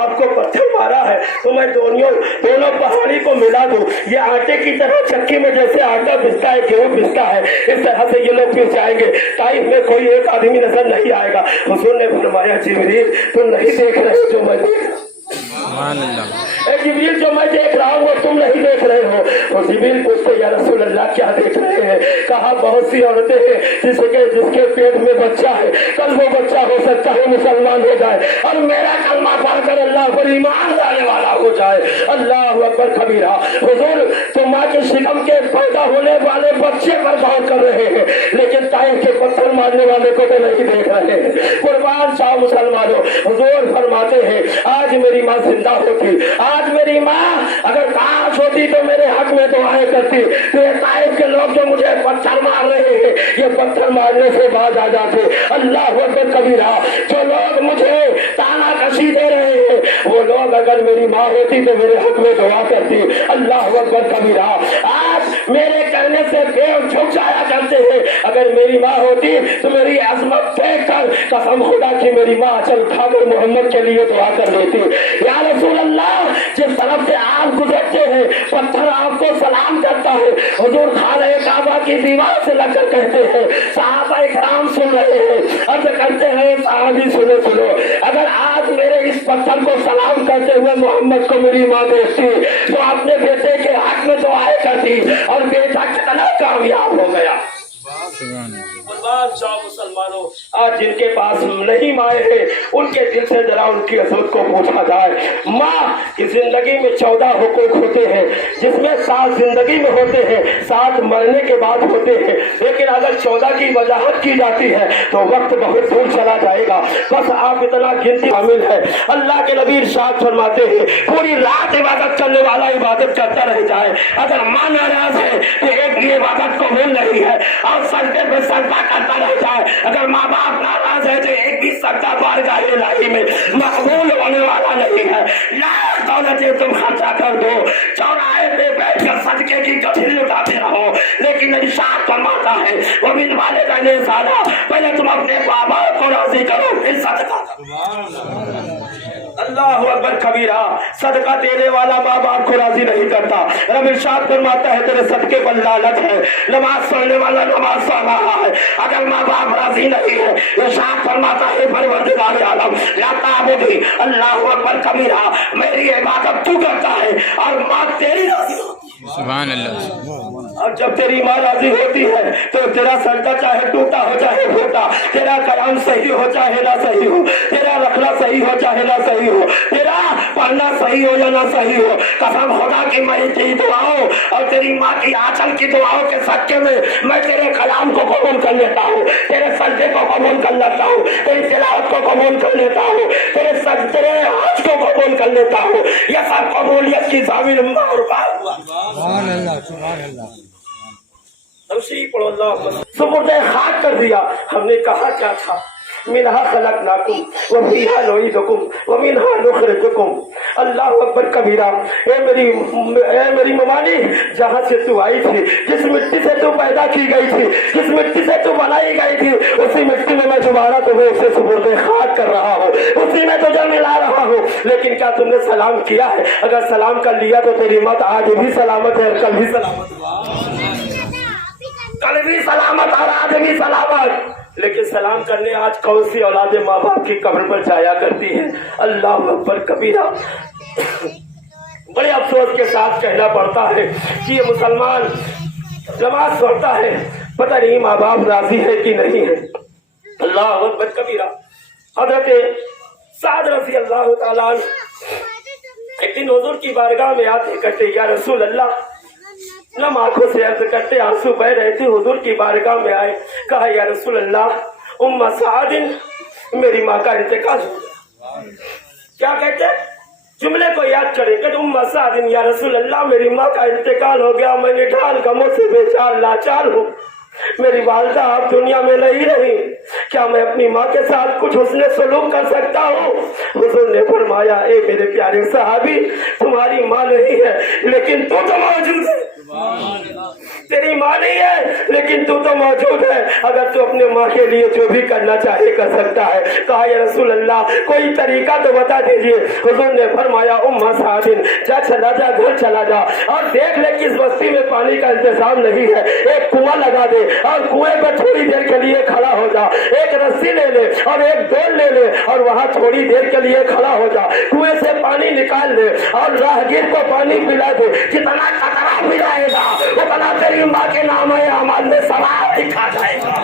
आप को पत्थर मारा है तो मैं दोनों पहाड़ी को मिला दूं। ये आटे की तरह चक्की में जैसे आटा पिसता है, गेहूं पिसता है, इस तरह से ये लोग पिस जाएंगे। ताइफ में कोई एक आदमी नजर नहीं आएगा। हुजूर ने फरमाया जिब्रील तुम नहीं देख रहे जो मैं देख रहा हूं। जिब्रील जो मैं देख रहा हूँ वो तुम नहीं देख रहे हो। तो जिब्रील पूछते या रसूल अल्लाह क्या देख रहे हैं? कहा बहुत सी औरतें हैं जिसके पेट में बच्चा है, कल वो बच्चा हो सकता है मुसलमान हो जाए और मेरा कलमा पढ़कर अल्लाह पर ईमान लाने वाला हो जाए। अल्लाह अकबर कबीरा। हुजूर तो माँ के शिकम के पैदा होने वाले बच्चे पर गौर कर रहे हैं, लेकिन ताइफ के पत्थर मारने वाले को तो नहीं देख रहे हैं। कुर्बान शाह मुसलमानों, हुजूर फरमाते हैं आज मेरी माँ जिंदा होती, आज मेरी माँ अगर काश होती तो मेरे हक में दुआएं करती। तो ये ताइफ के लोग जो मुझे पत्थर मार रहे हैं ये पत्थर मारने से बाज आ जाते। अल्लाह अकबर कबीरा। जो लोग मुझे ताना कशी दे रहे हैं वो लोग अगर मेरी माँ होती तो मेरे हक में दुआ करती। अल्लाह अकबर कबीरा। आज मेरे कहने से पेड़ झुक जाया करते हैं, अगर मेरी माँ होती तो मेरी अजमत देख कर कसम खुदा की मेरी माँ अचल उठाकर मोहम्मद के लिए दुआ कर देती। या रसूल अल्लाह जिस तरफ से आप गुजरते हैं पत्थर आपको सलाम करता है। हुजूर खाने काबा की दीवार से लगकर कहते हैं साहबा इकराम सुन रहे हैं, अर्ज करते हैं साहबी सुनो सुनो, अगर आज मेरे इस पत्थर को सलाम करते हुए मोहम्मद को मेरी माँ देखती तो अपने बेटे के हक में दुआएं करती और बेटा कितना कामयाब हो गया। मुसलमानों आज जिनके पास नहीं माए हैं उनके दिल से जरा उनकी हजरत को पूछा जाए। माँ की जिंदगी में 14 हुकूक होते हैं जिसमें 7 जिंदगी में होते हैं, 7 मरने के बाद होते हैं, लेकिन अगर 14 की वजाहत की जाती है तो वक्त बहुत दूर चला जाएगा। बस आप इतना गिनती शामिल है। अल्लाह के नबी इरशाद फरमाते हैं पूरी रात इबादत करने वाला इबादत करता रह जाए, अगर माँ नाराज है तो एक भी इबादत कबूल नहीं है और सजदे पे सजदा करता रह जाए, अगर माँ बाप नाराज है तो एक भी सजदा बारगाह इलाही में मकबूल होने वाला नहीं है। लाख दौलतें तुम खर्चा कर दो, चौराहे पे बैठकर सदके की गठरी उठाते रहो, लेकिन इरशाद फरमाता है वो बिन वाले रहने साला पहले तुम अपने बाबा को राजी करो फिर सदका करो। अल्लाह अकबर कबीरा। सदका देने वाला माँ बाप को राजी नहीं करता। रब इरशाद फरमाता है तेरे सदके पर लानत है। नमाज पढ़ने वाला नमाज पढ़ रहा है, अगर माँ बाप राजी नहीं है इरशाद फरमाता है परवरदिगार आलम ला ताबुदी। अल्लाह अकबर कबीरा। मेरी इबादत तू करता है और माँ तेरी राजी होती है। सुभान अल्लाह। और जब तेरी माँ राजी होती है तो तेरा सजदा चाहे टूटा हो चाहे फूटा, तेरा कयाम सही हो चाहे ना सही हो, तेरा रखना सही हो चाहे ना सही हो, तेरा पढ़ना सही हो या ना सही हो, कसम खुदा की मैं तेरी दुआओं और तेरी माँ की आंचल की दुआओं के सदके में मैं तेरे कलाम को कबूल कर लेता हूँ, तेरे सजदे को कबूल कर लेता हूँ, तेरी तिलावत को कबूल कर लेता हूँ, तेरे हज को कबूल कर लेता हूँ। यह सब कबूलियत की ज़मीन सुपुर्द खाक कर दिया। हमने कहा क्या था मिनहा खलकनाकुम व फीहा नुईदुकुम व मिनहा नुखरिजुकुम। अल्लाह अकबर कबीरा। ए मेरी ममानी जहाँ से तू आई थी, जिस मिट्टी से तू पैदा की गई थी, जिस मिट्टी से तू बनाई गई थी, उसी मिट्टी में मैं दोबारा तुम्हें उसे सुपुर्द खाक कर रहा हूँ, उसी में तुझे मिला रहा हूँ। लेकिन क्या तुमने सलाम किया है? अगर सलाम कर लिया तो तेरी मत आज भी सलामत है, कल भी सलामत, कल भी सलामत और आज भी सलामत। लेकिन सलाम करने आज कौन सी औलादे माँ बाप की कब्र पर जाया करती है? अल्लाह अकबर कबीरा। बड़े अफसोस के साथ कहना पड़ता है कि ये मुसलमान नमाज पढ़ता है, पता नहीं माँ बाप राजी है कि नहीं है। अल्लाह अकबर कबीरा। हज़रत साद रज़ी अल्लाह ताला एक दिन हुजूर की बारगाह में आते कहते या रसूल अल्लाह, नम आंखों से अर्ज करते आंसू बह रहे थे, हुजूर की बारगाह में आए, कहा या रसूल अल्लाह उम्मा सादिन मेरी माँ का इंतकाल हो गया। क्या कहते जुमले को याद करें कि उम्मा सादिन या रसूल अल्लाह मेरी माँ का इंतकाल हो गया, मैं निढाल गमों से बेचार लाचार हूँ, मेरी वालिदा आप दुनिया में नहीं रही, क्या मैं अपनी माँ के साथ कुछ हुस्न सलूक कर सकता हूँ? हुजूर ने फरमाया ए मेरे प्यारे सहाबी, तुम्हारी माँ नहीं है लेकिन तू तो मौजूद है। तेरी माँ नहीं है लेकिन तू तो मौजूद है, अगर तू अपने माँ के लिए जो भी करना चाहे कर सकता है। कहा या रसूल अल्लाह कोई तरीका तो बता दीजिए। हुजूर ने फरमाया उम्मा सादिन जा, चला जा, घर चला जा और देख ले कि इस बस्ती में पानी का इंतजाम नहीं है, एक कुआं लगा दे और कुएं पर थोड़ी देर के लिए खड़ा हो जा, एक रस्सी ले ले और एक डोल ले ले और वहां थोड़ी देर के लिए खड़ा हो जा, कुएं से पानी निकाल ले और राहगीर को पानी पिला दे, जितना कतरा पिलाएगा उतना तेरी माँ के नाम है अमल में सवाब लिखा जाएगा।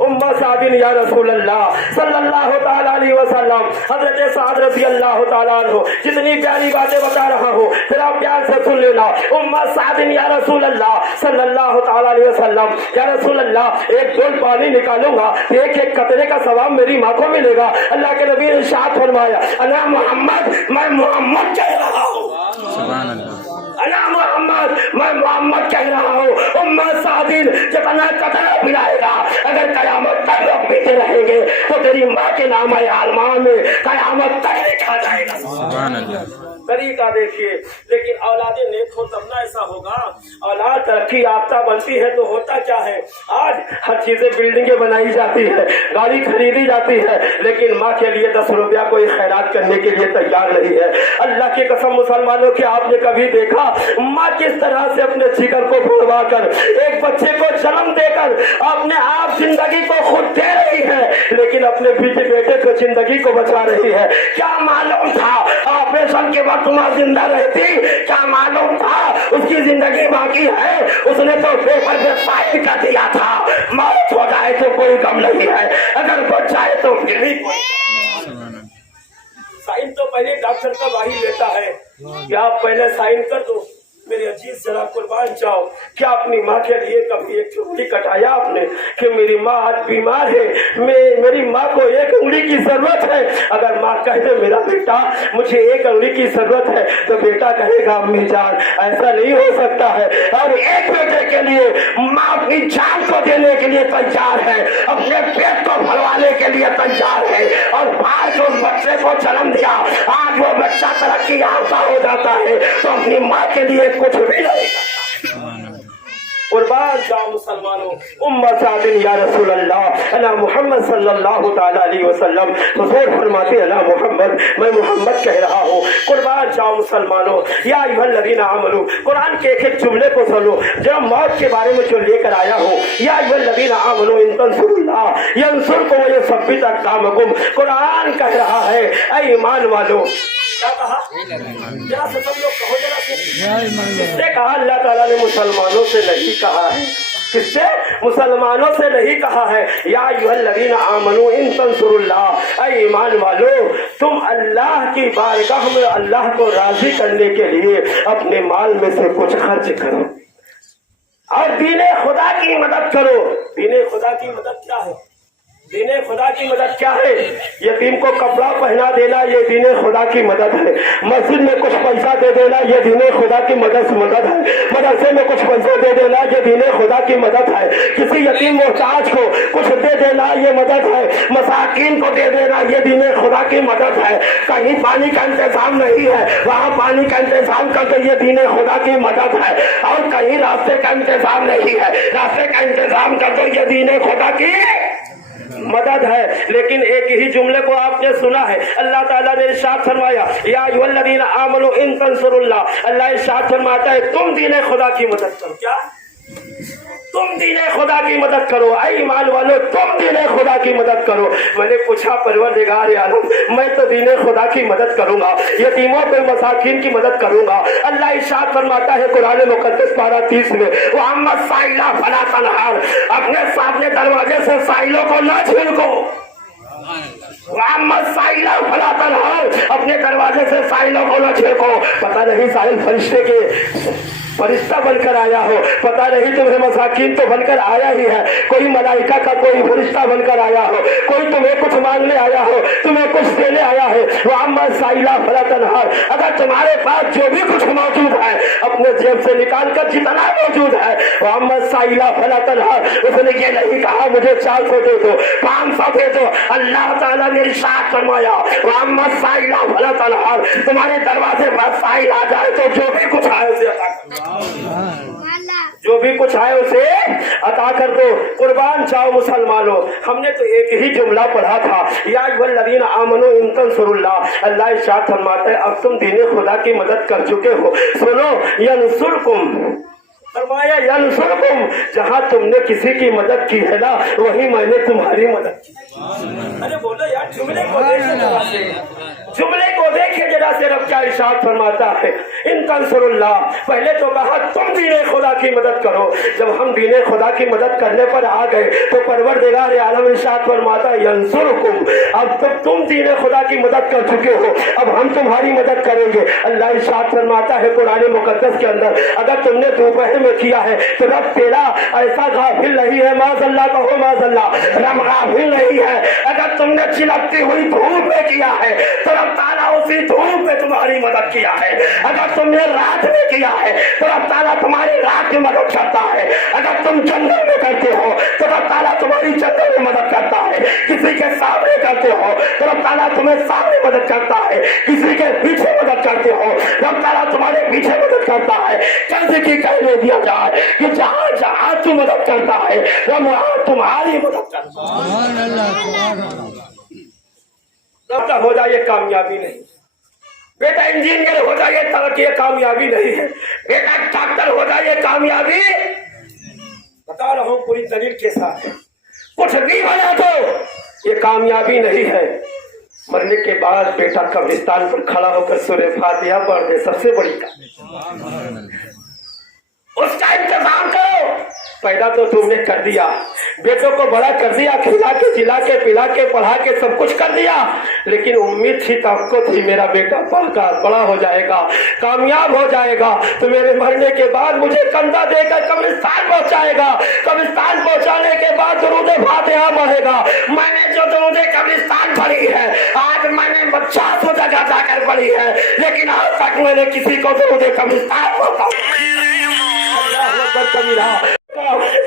उम्मा सादिन या रसूल अल्लाह सल्लल्लाहु ताला अलैहि वसल्लम, हजरत साद रज़ी अल्लाह ताला अन्हु जितनी प्यारी बातें बता रहा हूँ जरा प्यार से सुन लेना। उम्मा सादिन या रसूल अल्लाह सल्लल्लाहु ताला अलैहि वसल्लम, या रसूल अल्लाह एक डोल पानी निकालूंगा, एक एक कतरे का सवाब मेरी माँ को मिलेगा। अल्लाह के नबी ने इरशाद फरमाया अना मोहम्मद, मैं मोहम्मद कह रहा हूँ, सुभान अल्लाह, अना मोहम्मद, मैं मोहम्मद कह रहा हूँ। उम्मा सादिन जितना कतरा पिलाएगा, अगर कयामत तक लोग पीते रहेंगे तो तेरी माँ के नाम है आलमान में कयामत तक लिखा जाएगा। सुभान अल्लाह। तरीका देखिए, लेकिन औलादे नेक हो तब ना ऐसा होगा। औलाद तरक्की याफ्ता बनती है तो होता क्या है, आज हर चीजें बिल्डिंगें बनाई जाती है, गाड़ी खरीदी जाती है, लेकिन माँ के लिए 10 रुपया कोई खैरात करने के लिए तैयार नहीं है। अल्लाह की कसम मुसलमानों की, आपने कभी देखा माँ किस तरह से अपने जिगर को भुलवा कर एक बच्चे को जन्म देकर अपने आप जिंदगी को खुद दे रही है, लेकिन अपने बेटे को जिंदगी को बचा रही है। क्या मालूम था ऑपरेशन के वक्त माँ जिंदा रहती, क्या मालूम था उसकी जिंदगी बाकी है, उसने तो पेपर पे साइन कर दिया था। मौत हो जाए तो कोई गम नहीं है, अगर बच जाए तो फिर भी कोई। साइन तो पहले डॉक्टर का भाई लेता है कि आप पहले साइन कर दो। मेरे अजीज जरा कुर्बान जाओ, क्या अपनी माँ के लिए कभी एक उंगली कटाया आपने कि मेरी माँ आज बीमार है, मेरी माँ को एक उंगली की जरूरत है। अगर माँ कह दे मेरा बेटा मुझे एक उंगली की जरूरत है तो बेटा कहेगा अम्मी जान ऐसा नहीं हो सकता है। और एक बेटे के लिए माँ अपनी जान को देने के लिए तैयार है, अपने पेट को भरवाने के लिए तैयार है। और आज उस बच्चे को जन्म दिया, आज वो बच्चा तरक्की याफ्ता हो जाता है तो अपनी माँ के लिए कुछ भी नहीं करता। कुर्बान जाओ मुसलमानों। उम्मा सादिन या रसूल अल्लाह अला मोहम्मद सल्लल्लाहु ताला अलैहि वसल्लम, हुजूर फरमाते अला मोहम्मद, मैं मोहम्मद कह रहा हूँ। कुर्बान जाओ मुसलमानों। या अय्युहल्लज़ीना आमनू, कुरान के एक एक जुमले को सुनो जब मौत के बारे में जो लेकर आया हो। या अय्युहल्लज़ीना आमनू इन तंसुरुल्लाह यंसुरकुम व युसब्बित अक़दामकुम, कुरान कह रहा है ऐ ईमान वालों। क्या कहा? जरा से सब लोग कहो जरा से। किससे कहा? अल्लाह ताला ने मुसलमानों से नहीं कहा है। किससे? मुसलमानों से नहीं कहा है। या अय्युहल्लज़ीना आमनू इन तंसुरुल्लाह, ऐ ईमान वालों तुम अल्लाह की बारगाह में अल्लाह को राजी करने के लिए अपने माल में से कुछ खर्च करो और दीने खुदा की मदद करो। दीने खुदा की मदद क्या है? दीने खुदा की मदद क्या है? यतीम को कपड़ा पहना देना ये दीने खुदा की मदद है। मस्जिद में कुछ पैसा दे देना ये दीने खुदा की मदद है। मदरसे में कुछ पैसा दे देना ये दीने खुदा की मदद है। किसी यतीम मोहताज को कुछ दे देना ये मदद है। मसाकीन को दे देना ये दीने खुदा की मदद है। कहीं पानी का इंतजाम नहीं है वहाँ पानी का इंतजाम कर दो ये दीने खुदा की मदद है। और कहीं रास्ते का इंतजाम नहीं है रास्ते का इंतजाम कर दो ये दीने खुदा की मदद है। लेकिन एक ही जुमले को आपने सुना है, अल्लाह ताला ने इरशाद फरमाया या अय्युहल्लज़ीना आमनू इन तंसुरुल्लाह, अल्लाह इरशाद फरमाता है तुम दीने खुदा की मदद करो। क्या? तुम दीने खुदा की मदद करो। ऐ ईमान वालों तुम दीने खुदा की मदद करो। मैंने पूछा परवरदिगार आलम मैं तो दीने खुदा की मदद करूंगा, यतीमों पे मसाकीन की मदद करूंगा। अल्लाह इरशाद फरमाता है कुरान मुकद्दस पारा 30 में वअम्मा साइला फला तनहार, अपने सामने दरवाजे से साइलों को न छिड़को। साइला फला तनहार, अपने दरवाजे से साइलों को न छिड़को। पता नहीं साहिल फरिश्ते के फरिश्ता बनकर आया हो, पता नहीं तुम्हें मसाकीन तो बनकर आया ही है, कोई मलाइका का कोई फरिश्ता बनकर आया हो, कोई तुम्हें कुछ मांगने आया हो, तुम्हें कुछ देने आया है। वअम्मा साइला फला तनहार, अगर तुम्हारे पास जो भी कुछ मौजूद है अपने जेब से निकाल कर जितना मौजूद है वअम्मा साइला फला तनहार, उसने ये नहीं कहा मुझे 400 दे दो 500 दे दो। अल्लाह ताला ने इरशाद फरमाया वअम्मा साइला फला तनहार, तुम्हारे दरवाजे पर साइल आ जाए तो जो भी कुछ है उसे अता करो। जो भी कुछ है उसे अता कर दो। कुर्बान जाओ मुसलमानों। हमने तो एक ही जुमला पढ़ा था, या अय्युहल्लज़ीना आमनू इन तंसुरुल्लाह। अल्लाह इरशाद फरमाता है अब तुम दीन खुदा की मदद कर चुके हो, सुनो, यंसुरकुम, फरमाया यंसुरकुम, जहां तुमने किसी की मदद की है ना वही मैंने तुम्हारी मदद की। अरे बोलो यार, जुमले को देखे जरा से, जुमले को देखे जरा से। रब क्या इरशाद फरमाता है, इन तंसुरुल्लाह, पहले तो कहा तुम दीन खुदा की मदद करो। जब हम दीन खुदा की मदद करने पर आ गए तो परवरदिगार आलम इरशाद फरमाता है यंसुरकुम, अब तक तुम दीन खुदा की मदद कर चुके हो, अब हम तुम्हारी मदद करेंगे। अल्लाह इरशाद फरमाता है कुरान मुकद्दस के अंदर, अगर तुमने दोपहर में किया है तो रब तेरा ऐसा गाफिल नहीं है, माज़अल्लाह कहो माज़अल्लाह, रब गाफिल नहीं है। अगर तुमने चिलकती हुई धूप में किया है तो रब ताला उसी धूप में तुम्हारी मदद किया है। अगर तुमने रात में किया है तो रब ताला तुम्हारी रात में मदद करता है। अगर तुम जंगल में करते हो तो रब ताला तुम्हारी जंगल में मदद करता है। किसी के सामने करते हो तो रब ताला तुम्हें सामने मदद करता है। किसी के पीछे मदद करते हो रब ताला तुम्हारे पीछे मदद करता है। कैसे की कहने दिया जाए कि जहाँ जहाँ तू मदद करता है रब वहाँ तुम्हारी मदद करता है। हो जाए कामयाबी नहीं, बेटा इंजीनियर हो जाए तरक्की कामयाबी नहीं है, बेटा डॉक्टर हो जाए कामयाबी, बता रहा हूँ पूरी दलील के साथ, कुछ भी बना तो ये कामयाबी नहीं है। मरने के बाद बेटा कब्रिस्तान पर खड़ा होकर सूरह फातिहा पढ़ दे, सबसे बड़ी कामयाबी। उसका इंतजाम करो। पैदा तो तुमने कर दिया, बेटों को बड़ा कर दिया, खिला के जिला के पिला के पढ़ा के सब कुछ कर दिया, लेकिन उम्मीद थी तवक्को थी मेरा बेटा पढ़कर बड़ा हो जाएगा, कामयाब हो जाएगा, तो मेरे मरने के बाद मुझे कंधा देकर कब्रिस्तान पहुंचाएगा, कब्रिस्तान पहुंचाने के बाद दुरूद फातिहा पढ़ेगा। मैंने जो दुरूद कब्रिस्तान पढ़ी है आज मैंने 50 जगह जाकर पढ़ी है, लेकिन आज तक मैंने किसी को दुरूद कब्रिस्तान पढ़ा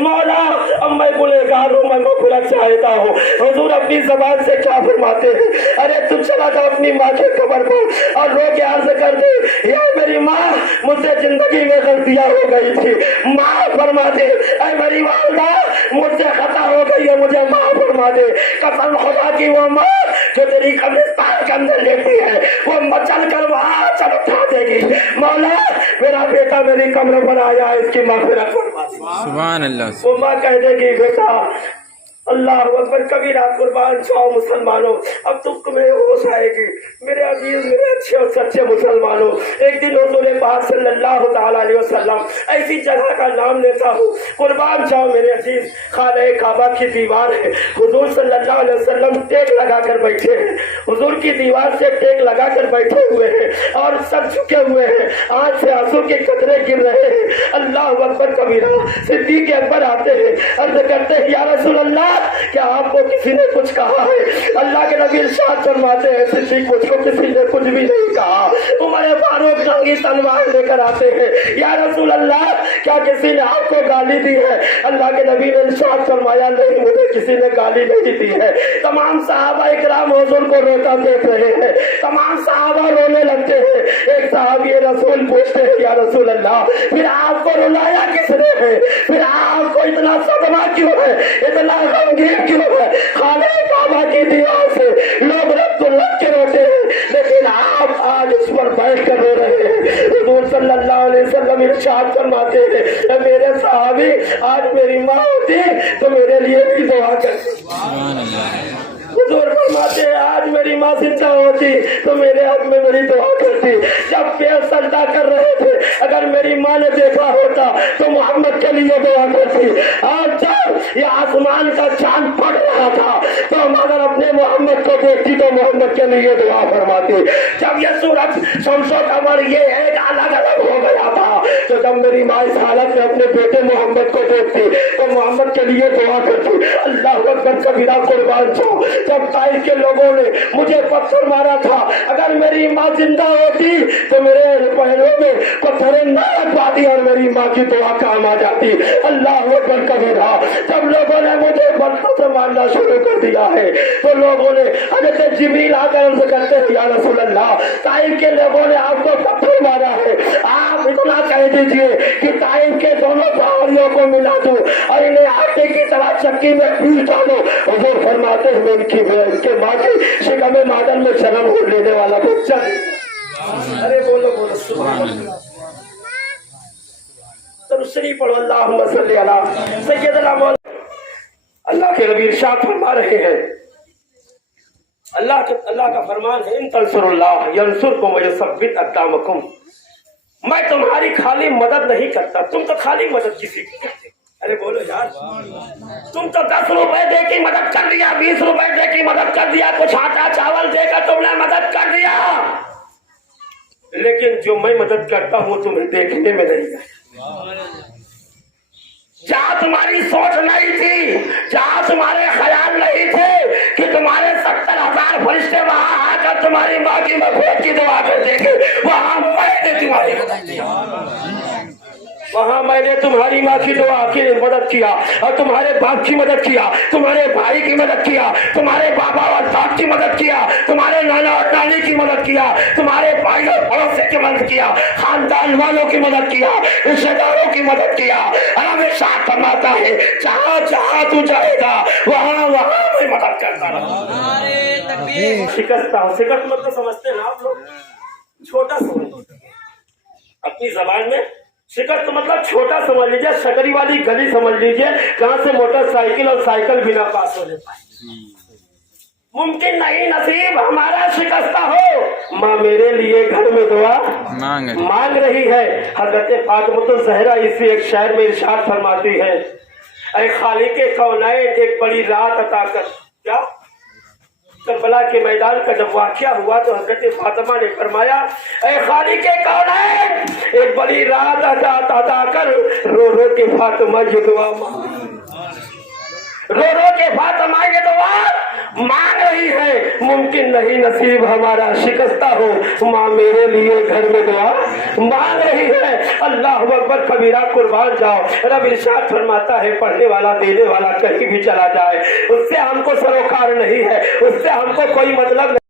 मौला। अब मैं गुनहगार हूँ, मैं मग़फ़िरत चाहता हूँ। हुजूर अपनी ज़बान से क्या फरमाते हैं, अरे तू चला जा अपनी माँ के कब्र पर और रो के अर्ज़ कर दे, या मेरी माँ मुझसे जिंदगी में गलतियाँ हो गई थी, माँ फरमा दे। ऐ मेरी वालिदा मुझसे खता हो गई है, मुझे माँ फरमा दे। कसम खुदा की वो माँ जो तेरी कब्रिस्तान के अंदर लेटी है वो मचल कर वहाँ चल उठा देगी। मौला मेरा बेटा मेरी कब्र पर आया है, इसकी मग़फ़िरत फरमा दे। सुभान अल्लाह। वो माँ कह देगी बेटा अल्लाह अकबर कबीरा, कुर्बान जाओ मुसलमानों, अब तो तुम्हें होश आएगी। मेरे अजीज मेरे अच्छे और सच्चे मुसलमानों, एक दिन हुज़ूर पाक सल्लल्लाहु तआला अलैहि वसल्लम ऐसी जगह का नाम लेता हूँ, कुर्बान जाओ मेरे अजीज, खाने काबा की दीवार है, हुज़ूर सल्लल्लाहु अलैहि वसल्लम टेक लगा कर बैठे हैं, हुज़ूर की दीवार से टेक लगा कर बैठे हुए हैं और सर झुके हुए हैं, आँख से आंसू के कतरे गिर रहे हैं। अल्लाह अकबर कबीरा। सिद्दीक़ अकबर आते हैं, अर्ज़ करते हैं या रसूल अल्लाह क्या आपको किसी ने कुछ कहा है? अल्लाह के नबी इरशाद फरमाते हैं सिद्दीक़ मुझको किसी ने कुछ भी नहीं कहा। उमर फारूक नंगी तलवार लेकर आते हैं, या रसूल अल्लाह क्या किसी ने आपको गाली दी है? अल्लाह के नबी ने इरशाद फरमाया नहीं, मुझे किसी ने गाली नहीं दी है। तमाम सहाबा इकराम हुज़ूर को रोता देख रहे हैं, तमाम सहाबा रोने लगते हैं। एक सहाबी रसूल पूछते हैं या रसूल अल्लाह फिर आपको रुलाया किसने है? फिर आपको इतना सदमा क्यों है, इतना गमगीन क्यों है? खाने काबा की दीवार से लोग रब को लग के रोते हैं, लेकिन आप आज उस पर बैठ कर रो रहे हैं। हुज़ूर सल्लल्लाहु अलैहि वसल्लम इरशाद फरमाते हैं मेरे सहाबी आज मेरी माँ होती तो मेरे लिए भी दुआ करती। हुज़ूर फरमाते हैं आज मेरी माँ जिंदा होती तो मेरे हक में मेरी दुआ करती। जब पैर सजदा कर रहे थे अगर मेरी माँ ने देखा होता तो मोहम्मद के लिए दुआ करती। और जब ये आसमान का चांद फट रहा था तो अगर अपने मोहम्मद को देखती तो मोहम्मद के लिए दुआ फरमाती। जब ये सूरज शमसो कमर ये एक अलग अलग हो गया था तो जब मेरी माँ इस हालत में अपने बेटे मोहम्मद को देखती तो मोहम्मद के लिए दुआ करती। अल्लाह अकबर कबीरा, कुर्बान जाओ। जब ताइफ के लोगों ने मुझे पत्थर मारा था, अगर मेरी माँ जिंदा होती तो मेरे पैरों में पत्थरें न रखवाती और मेरी माँ की दुआ काम आ जाती। अल्लाह अकबर कबीरा। जब लोगों ने मुझे पत्थर से मारना शुरू कर दिया है तो लोगों ने हज़रत जिब्रील आकर अर्ज़ करते हैं या रसूल अल्लाह ताइफ के लोगों ने आपको पत्थर मारा है, आप इतना कह दीजिए कि ताइफ के दोनों पहाड़ियों को मिला दूं और इन्हें आटे की तरह चक्की में पीस डालो। हुजूर फरमाते हैं उनके माँ की शिकम मादर में जन्म हो लेने वाला बच्चा। अरे बोलो बोलो सुभान अल्लाह। तनुश्री पढ़ो अल्लाहुम्मा सल्ली अला सय्यदना मौलाना। अल्लाह के नबी इरशाद फरमा रहे हैं, अल्लाह का फरमान है, इन तंसुरुल्लाह यंसुरकुम व युसब्बित अक़दामकुम। मैं तुम्हारी खाली मदद नहीं करता, तुम तो खाली मदद किसी की करते। अरे बोलो यार, तुम तो 10 रुपए दे की मदद कर दिया, 20 रुपए दे की मदद कर दिया, कुछ आटा चावल देकर तुमने मदद कर दिया, लेकिन जो मैं मदद करता हूँ तुम्हें देखने में नहीं है। जहाँ तुम्हारी सोच नहीं थी, जहाँ तुम्हारे ख्याल नहीं थे कि तुम्हारे 70,000 फरिश्ते वहां आकर तुम्हारी माँ की मग़फ़िरत की दुआ कर देंगे, वहां मैंने तुम्हारी मदद किया। वहां मैंने तुम्हारी माँ की दुआ की मदद किया और तुम्हारे बाप की मदद किया, तुम्हारे भाई की मदद किया, तुम्हारे बाबा और बाप की मदद किया, तुम्हारे नाना और नानी की मदद किया, तुम्हारे भाई और पड़ोसी की मदद किया, खानदान वालों की मदद किया, रिश्तेदारों की मदद किया। हमें साथ फरमाता है, जहाँ जहाँ तू जाएगा वहाँ वहाँ मैं मदद करता रहूं। शिकस्त मतलब समझते हैं आप लोग? छोटा समझ, अपनी जबान में शिकस्त मतलब छोटा समझ लीजिए, सकरी वाली गली समझ लीजिए, जहाँ से मोटरसाइकिल और साइकिल बिना पास होने पाए। मुमकिन नहीं नसीब हमारा शिकस्ता हो। माँ मेरे लिए घर में दुआ मांग रही है। हजरत फातिमा ज़हरा इसी एक शायर में इरशाद फरमाती है, ऐ खालिक़े कौनैन एक बड़ी रात अता कर। क्या करबला के मैदान का जब वाक़या हुआ तो हजरत फातिमा ने फरमाया, ऐ खालिक़े कौनैन एक बड़ी रात अता कर, रो रो के फातिमा ये दुआ रो रो के फातिमा ये दुआ मांग रही है। मुमकिन नहीं नसीब हमारा शिकस्ता हो। माँ मेरे लिए घर में दुआ मांग रही है। अल्लाह अकबर कबीरा कुर्बान जाओ। रब इरशाद फरमाता है, पढ़ने वाला देने वाला कहीं भी चला जाए उससे हमको सरोकार नहीं है, उससे हमको कोई मतलब नहीं।